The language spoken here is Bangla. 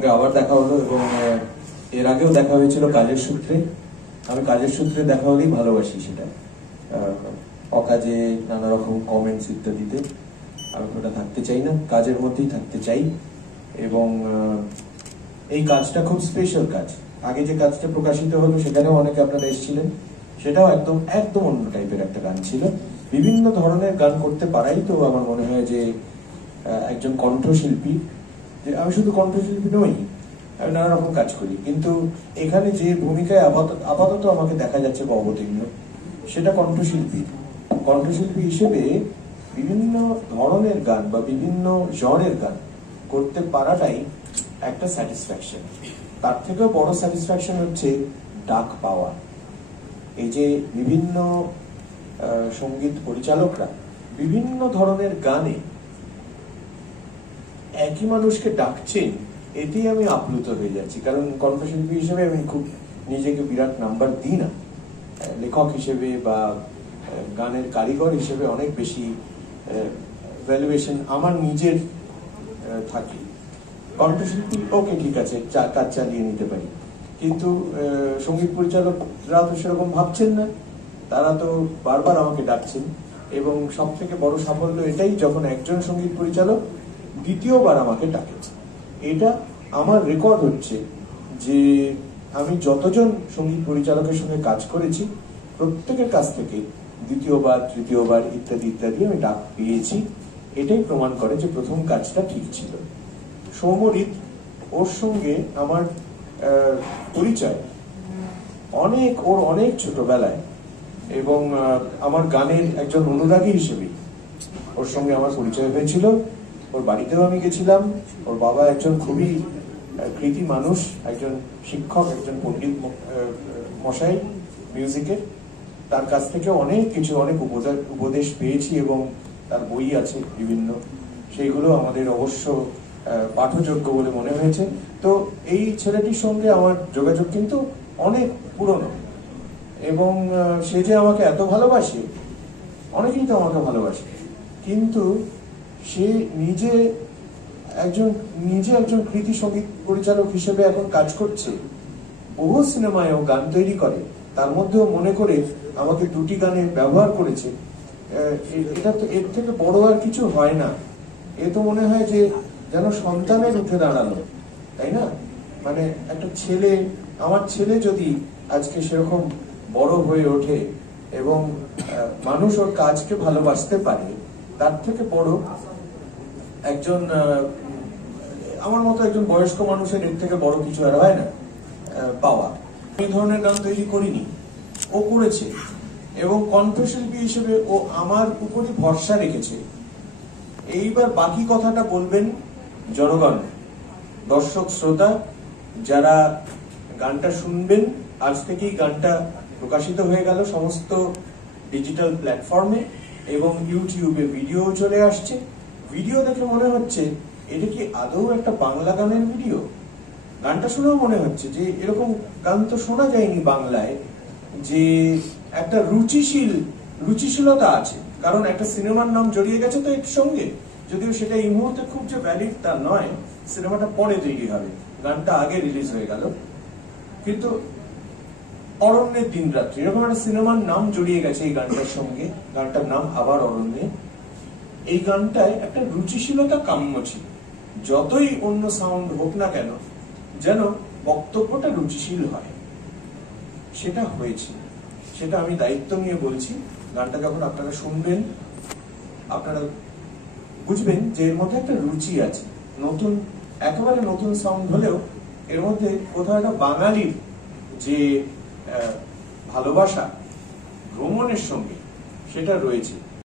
সঙ্গে আবার দেখা হলো এবং এর আগেও দেখা হয়েছিল কাজের সূত্রে। আমি কাজের সূত্রে দেখা হলেই ভালোবাসি, সেটা অকাজে নানা রকম কমেন্টস ইত্যাদিতে আমি ওটা থাকতে চাই না, কাজের মধ্যেই থাকতে চাই। এবং এই কাজটা খুব স্পেশাল কাজ। আগে যে কাজটা প্রকাশিত হলো সেখানেও অনেকে আপনারা এসেছিলেন, সেটাও একদম একদম অন্য টাইপের একটা গান ছিল। বিভিন্ন ধরনের গান করতে পারাই তো আমার মনে হয় যে একজন কণ্ঠশিল্পী, যে আমি শুধু কণ্ঠশিল্পী নই, আমি নানা রকম কাজ করি, কিন্তু এখানে যে ভূমিকায় আপাতত আমাকে দেখা যাচ্ছে বা অবতীর্ণ, সেটা কণ্ঠশিল্পী। কণ্ঠশিল্পী হিসেবে বিভিন্ন ধরনের গান বা বিভিন্ন জনের গান করতে পারাটাই একটা স্যাটিসফ্যাকশন। তার থেকেও বড় স্যাটিসফ্যাকশন হচ্ছে ডাক পাওয়া। এই যে বিভিন্ন সঙ্গীত পরিচালকরা বিভিন্ন ধরনের গানে একই মানুষকে ডাকছেন, এতেই আমি আপ্লুত হয়ে যাচ্ছি। কারণ কণ্ঠশিল্পী হিসেবে আমি খুব নিজেকে বিরাট নাম্বার দিই না, লেখক হিসেবে বা গানের কারিগর হিসেবে অনেক বেশি ভ্যালুয়েশন আমার নিজের থাকে। কণ্ঠশিল্পী ওকে ঠিক আছে, কাজ চালিয়ে নিতে পারি, কিন্তু সঙ্গীত পরিচালকরা তো সেরকম ভাবছেন না। তারা তো বারবার আমাকে ডাকছেন এবং সব থেকে বড় সাফল্য এটাই যখন একজন সঙ্গীত পরিচালক দ্বিতীয়বার আমাকে ডাকেছে। এটা আমার রেকর্ড হচ্ছে যে আমি যতজন সঙ্গীত পরিচালকের সঙ্গে কাজ করেছি প্রত্যেকের কাছ থেকে দ্বিতীয়বার, তৃতীয়বার ইত্যাদি ইত্যাদি আমি ডাক পেয়েছি। এটাই প্রমাণ করে যে প্রথম কাজটা ঠিক ছিল। সৌম্যজিৎ, ওর সঙ্গে আমার পরিচয় ওর অনেক ছোটবেলায়, এবং আমার গানের একজন অনুরাগী হিসেবে ওর সঙ্গে আমার পরিচয় হয়েছিল। ওর বাড়িতেও আমি গেছিলাম। ওর বাবা একজন খুবই কৃতি মানুষ, একজন শিক্ষক, একজন পণ্ডিত মশাই মিউজিকের। তার কাছ থেকে অনেক কিছু, অনেক উপদেশ পেয়েছি এবং তার বই আছে বিভিন্ন, সেইগুলো আমাদের অবশ্য পাঠযোগ্য বলে মনে হয়েছে। তো এই ছেলেটির সঙ্গে আমার যোগাযোগ কিন্তু অনেক পুরনো, এবং সে যে আমাকে এত ভালোবাসে, অনেকেই তো আমাকে ভালোবাসে, কিন্তু সে নিজে একজন কৃতি সঙ্গীত পরিচালক হিসেবে এখন কাজ করছে। বহু সিনেমায় ও গান তৈরি করে, তার মধ্যেও মনে করে আমাকে দুটি গানে ব্যবহার করেছে। এটা তো এর থেকে বড় আর কিছু হয় না। এ তো মনে হয় যে যেন সন্তানের উঠে দাঁড়ালো, তাই না? মানে একটা ছেলে, আমার ছেলে যদি আজকে সেরকম বড় হয়ে ওঠে এবং মানুষ ওর কাজকে ভালোবাসতে পারে, তার থেকে বড় একজন আমার মতো একজন বয়স্ক মানুষের এর থেকে বড় কিছু আর হয় না পাওয়া। এই ধরনের গান তৈরি করিনি, ও করেছে, এবং কণ্ঠশিল্পী হিসেবে ও আমার উপরই ভরসা রেখেছে। এইবার বাকি কথাটা বলবেন জনগণ, দর্শক শ্রোতা, যারা গানটা শুনবেন। আজ থেকেই গানটা প্রকাশিত হয়ে গেল সমস্ত ডিজিটাল প্ল্যাটফর্মে, এবং ইউটিউবে ভিডিও চলে আসছে। ভিডিও দেখে মনে হচ্ছে এটা কি আদৌ একটা বাংলা গানের ভিডিও? গানটা শুনেও মনে হচ্ছে যে এরকম গান তো শোনা যায়নি বাংলায়, যে একটা রুচিশীলতা আছে। কারণ একটা সিনেমার নাম জড়িয়ে গেছে তো এর সঙ্গে, যদিও সেটা এই মুহূর্তে খুব যে ভ্যালিড তা নয়, সিনেমাটা পরে তৈরি হবে, গানটা আগে রিলিজ হয়ে গেল। কিন্তু অরণ্যের দিনরাত্রি এরকম একটা সিনেমার নাম জড়িয়ে গেছে এই গানটার সঙ্গে, গানটার নাম আবার অরণ্যে। এই গানটায় একটা রুচিশীলতা কাম্য ছিল, যতই অন্য সাউন্ড হোক না কেন, যেন বক্তব্যটা রুচিশীল হয়। সেটা হয়েছে, সেটা আমি দায়িত্ব নিয়ে বলছি। গানটা যখন আপনারা শুনবেন, আপনারা বুঝবেন যে এর মধ্যে একটা রুচি আছে। নতুন, একেবারে নতুন সাউন্ড হলেও এর মধ্যে কোথাও একটা বাঙালির যে ভালোবাসা ভ্রমণের সঙ্গে, সেটা রয়েছে।